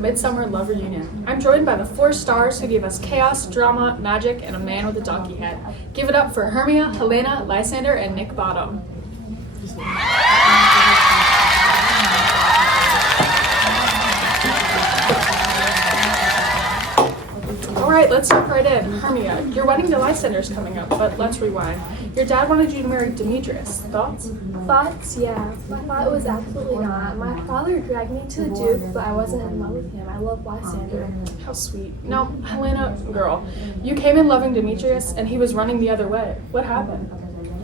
Midsummer Love Reunion. I'm joined by the 4 stars who gave us chaos, drama, magic, and a man with a donkey head. Give it up for Hermia, Helena, Lysander, and Nick Bottom. Alright, let's jump right in. Hermia, your wedding to Lysander's coming up, but let's rewind. Your dad wanted you to marry Demetrius. Thoughts? Thoughts? Yeah. My thought was absolutely not. My father dragged me to the Duke, but I wasn't in love with him. I love Lysander. How sweet. Now, Helena, girl, you came in loving Demetrius, and he was running the other way. What happened?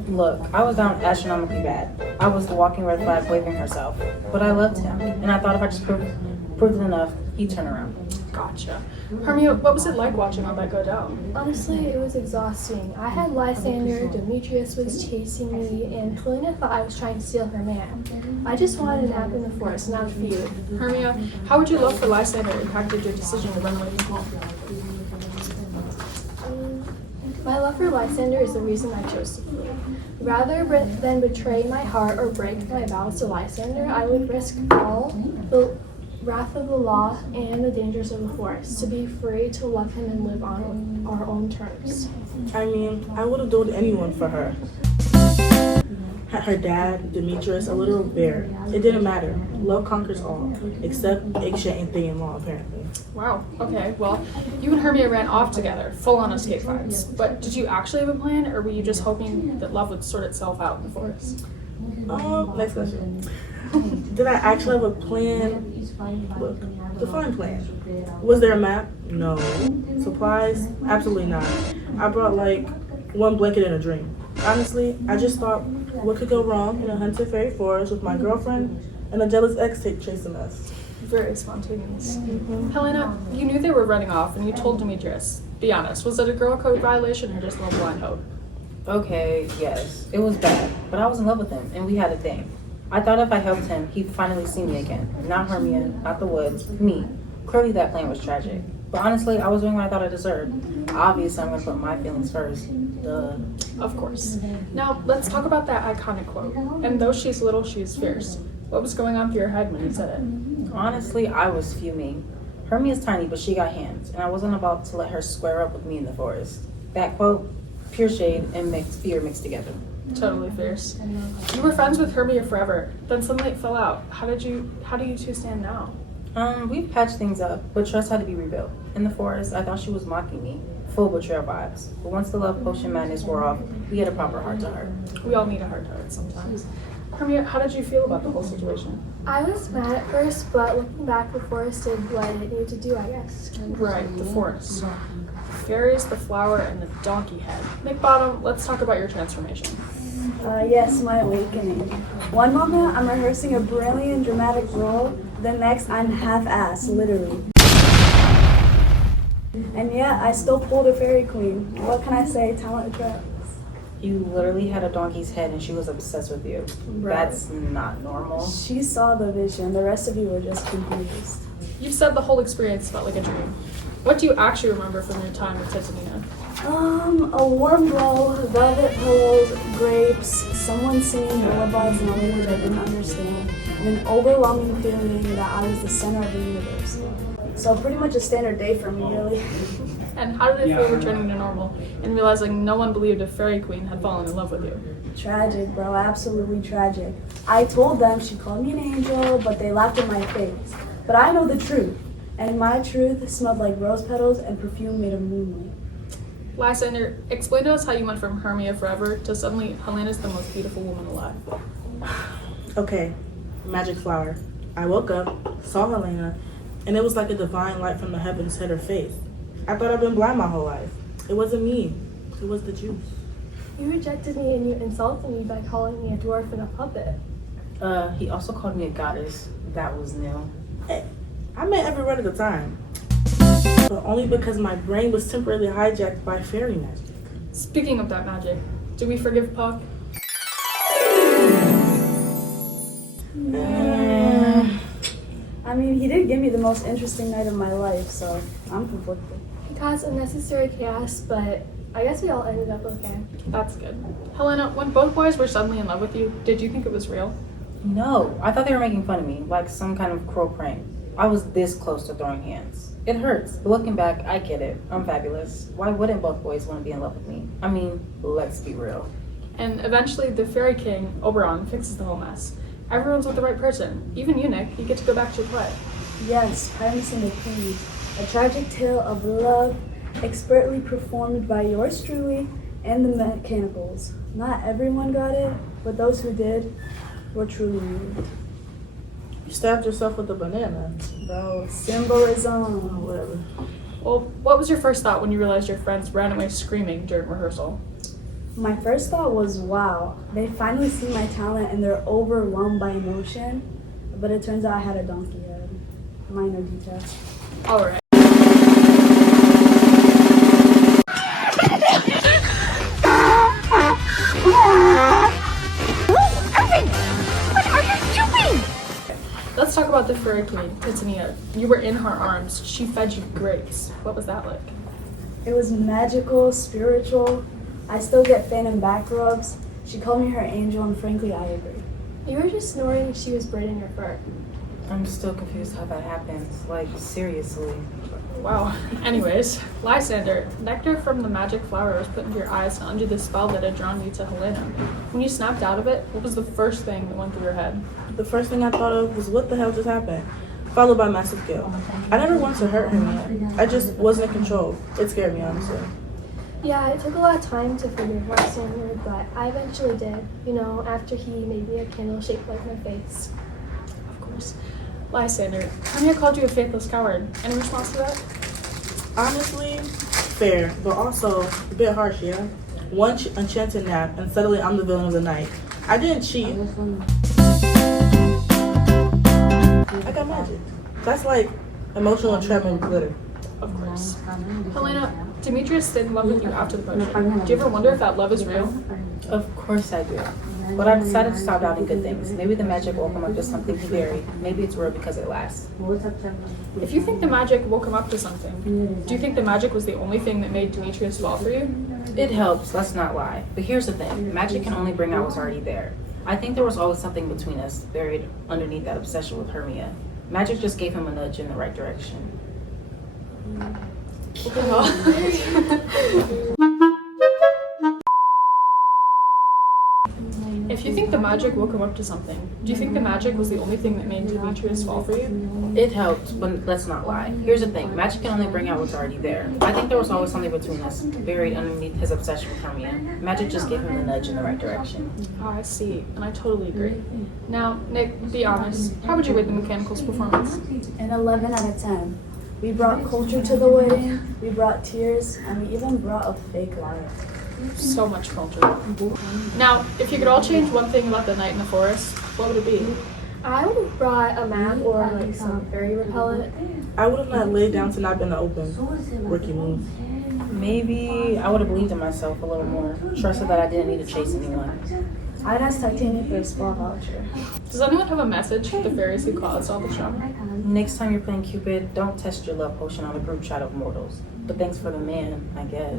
Look, I was down astronomically bad. I was the walking red flag waving herself. But I loved him, and I thought if I just proved it enough, he'd turn around. Gotcha. Hermia, what was it like watching all that go down? Honestly, it was exhausting. I had Lysander, Demetrius was chasing me, and Helena thought I was trying to steal her man. I just wanted a nap in the forest, not a feud. Hermia, how would your love for Lysander impacted your decision to run away from home? My love for Lysander is the reason I chose to flee. Rather than betray my heart or break my vows to Lysander, I would risk all the wrath of the law and the dangers of the forest to be free to love him and live on our own terms. I mean, I would have dueled anyone for her. Her dad, Demetrius, a literal bear. It didn't matter. Love conquers all, except Iksha ain't thinking law, apparently. Wow, okay, well, you and Hermia ran off together, full on escape vibes. But did you actually have a plan, or were you just hoping that love would sort itself out in the forest? Next question. Did I actually have a plan? Look, define plan. Was there a map? No. Supplies? Absolutely not. I brought like one blanket and a drink. Honestly, I just thought, what could go wrong in a hunted fairy forest with my girlfriend and a jealous ex chasing us? Very spontaneous. Helena, you knew they were running off and you told Demetrius. Be honest, was it a girl code violation or just a blind hope? Okay, yes, it was bad, but I was in love with him, and we had a thing. I thought if I helped him, he'd finally see me again. Not Hermia, not the woods, me. Clearly that plan was tragic. But honestly, I was doing what I thought I deserved. Obviously, I'm going to put my feelings first. Duh. Of course. Now, let's talk about that iconic quote. And though she's little, she's fierce. What was going on through your head when you said it? Honestly, I was fuming. Hermia's tiny, but she got hands, and I wasn't about to let her square up with me in the forest. That quote, pure shade and fear mixed together. Totally fierce. You were friends with Hermia forever, then suddenly it fell out. How do you two stand now? We've patched things up, but trust had to be rebuilt. In the forest, I thought she was mocking me. Full betrayal vibes. But once the love potion madness wore off, we had a proper heart to heart. We all need a heart to heart sometimes. Hermia, how did you feel about the whole situation? I was mad at first, but looking back, the forest did what it needed to do, I guess. Right, the forest. Fairies, the flower, and the donkey head. Nick Bottom, let's talk about your transformation. Yes, my awakening. One moment I'm rehearsing a brilliant dramatic role, the next I'm half-assed, literally. And yet I still pulled a fairy queen. What can I say? Talent attracts. You literally had a donkey's head and she was obsessed with you. Right. That's not normal. She saw the vision. The rest of you were just confused. You've said the whole experience felt like a dream. What do you actually remember from your time with Titanina? A warm glow, velvet pillows, grapes, someone singing lullabies in a language I didn't understand, and an overwhelming feeling that I was the center of the universe. So pretty much a standard day for me, really. And how did it feel returning to normal and realizing no one believed a fairy queen had fallen in love with you? Tragic, bro, absolutely tragic. I told them she called me an angel, but they laughed in my face. But I know the truth, and my truth smelled like rose petals and perfume made of moonlight. Lysander, explain to us how you went from Hermia forever to suddenly Helena's the most beautiful woman alive. Okay, magic flower. I woke up, saw Helena, and it was like a divine light from the heavens hit her face. I thought I'd been blind my whole life. It wasn't me. It was the juice. You rejected me and you insulted me by calling me a dwarf and a puppet. He also called me a goddess. That was new. Hey, I meant every word at the time. But only because my brain was temporarily hijacked by fairy magic. Speaking of that magic, do we forgive Puck? I mean, he did give me the most interesting night of my life, so I'm conflicted. He caused unnecessary chaos, but I guess we all ended up okay. That's good. Helena, when both boys were suddenly in love with you, did you think it was real? No, I thought they were making fun of me, like some kind of cruel prank. I was this close to throwing hands. It hurts, but looking back, I get it. I'm fabulous. Why wouldn't both boys want to be in love with me? I mean, let's be real. And eventually, the Fairy King, Oberon, fixes the whole mess. Everyone's with the right person. Even you, Nick. You get to go back to your play. Yes, Pirates and the Queen, a tragic tale of love, expertly performed by yours truly and the Mechanicals. Not everyone got it, but those who did were truly moved. You stabbed yourself with a banana. Bro, symbolism. Whatever. Well, what was your first thought when you realized your friends ran away screaming during rehearsal? My first thought was, wow, they finally see my talent and they're overwhelmed by emotion. But it turns out I had a donkey head. Minor detail. All right. Let's talk about the Fairy Queen, Titania. You were in her arms. She fed you grapes. What was that like? It was magical, spiritual. I still get phantom back rubs. She called me her angel, and frankly, I agree. You were just snoring, she was braiding your fur. I'm still confused how that happens. Like, seriously. Wow. Anyways, Lysander, nectar from the magic flower was put into your eyes to undo the spell that had drawn you to Helena. When you snapped out of it, what was the first thing that went through your head? The first thing I thought of was, what the hell just happened? Followed by massive guilt. I never wanted to hurt him yet. I just wasn't in control. It scared me, honestly. Yeah, it took a lot of time to figure Lysander, but I eventually did. You know, after he made me a candle shaped like my face. Of course. Lysander, Hermia called you a faithless coward. Any response to that? Honestly, fair, but also a bit harsh, yeah? One enchanted nap, and suddenly I'm the villain of the night. I didn't cheat. I got magic. That's like emotional entrapment with glitter. Of course. Helena, Demetrius stayed in love with you after the potion. Do you ever wonder if that love is real? Of course I do. But I decided to stop doubting good things. Maybe the magic will come up to something he buried. Maybe it's real because it lasts. If you think the magic will come up to something, do you think the magic was the only thing that made Demetrius fall for you? It helps, let's not lie. But here's the thing, magic can only bring out what's already there. I think there was always something between us, buried underneath that obsession with Hermia. Magic just gave him a nudge in the right direction. If you think the magic will come up to something, do you think the magic was the only thing that made Demetrius fall for you? It helped, but let's not lie. Here's the thing, magic can only bring out what's already there. I think there was always something between us, buried underneath his obsession with Hermia. Magic just gave him the nudge in the right direction. Oh, I see, and I totally agree. Now, Nick, be honest, how would you rate the Mechanicals' performance? An 11 out of 10. We brought culture to the wedding, we brought tears, and we even brought a fake light. So much culture. Now, if you could all change one thing about the night in the forest, what would it be? I would have brought a map or like some fairy repellent. I would have not laid down to not been the open. Rookie move. Maybe I would have believed in myself a little more, trusted that I didn't need to chase anyone. I'd ask Titania for a spa voucher. Does anyone have a message for the fairies who caused all the drama? Next time you're playing Cupid, don't test your love potion on a group chat of mortals. But thanks for the man, I guess.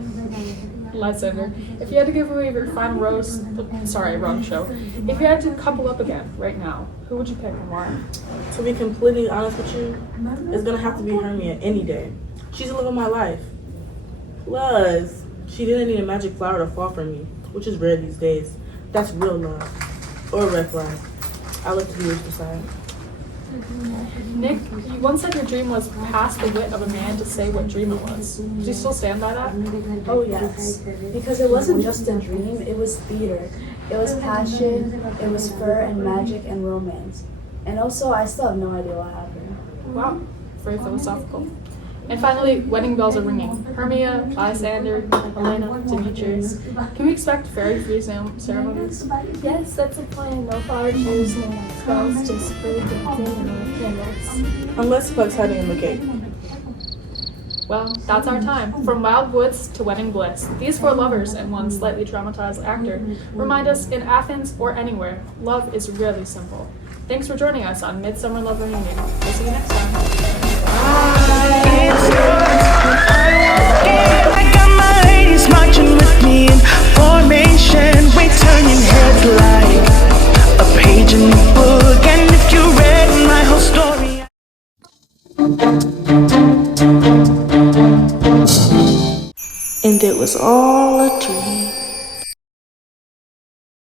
Lysander, if you had to give away your final rose, sorry, wrong show. If you had to couple up again right now, who would you pick and why? To be completely honest with you, it's gonna have to be Hermia any day. She's the love of my life. Plus, she didn't need a magic flower to fall for me, which is rare these days. That's real love. Or a red flag. I look to yours decide. Nick, you once said your dream was past the wit of a man to say what dream it was. Do you still stand by that? Oh yes, because it wasn't just a dream, it was theater. It was passion, it was fur and magic and romance. And also, I still have no idea what happened. Wow, very philosophical. And finally, wedding bells are ringing. Hermia, Lysander, Helena, Demetrius. Can we expect fairy-free ceremonies? Yes, that's a plan. No flower juice, no spells, just fruit, dancing, and candles. Unless Puck's hiding in the cake. Well, that's our time. From wild woods to wedding bliss, these four lovers and one slightly traumatized actor remind us in Athens or anywhere, love is really simple. Thanks for joining us on Midsummer Love Reunion. We'll see you next time. I got my ladies marching with me in formation. We turning heads like a page in the book. And if you read my whole story. and it was all a dream.